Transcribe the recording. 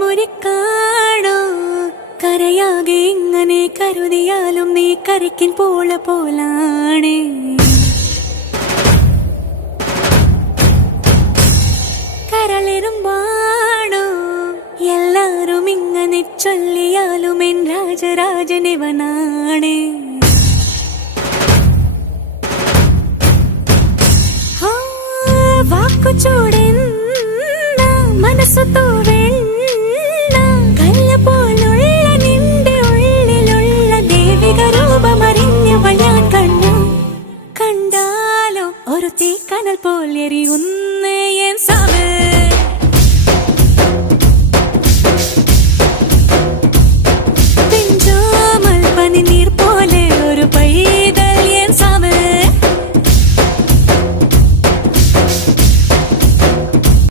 മുറിക്കാണോ കരയാകെ ഇങ്ങനെ കരുതിയാലും നീ കരയ്ക്കിൻ പോലാണ് കരളിരുമ്പാണോ എല്ലാരും ഇങ്ങനെ ചൊല്ലിയാലും എൻ രാജരാജനിവനാണ്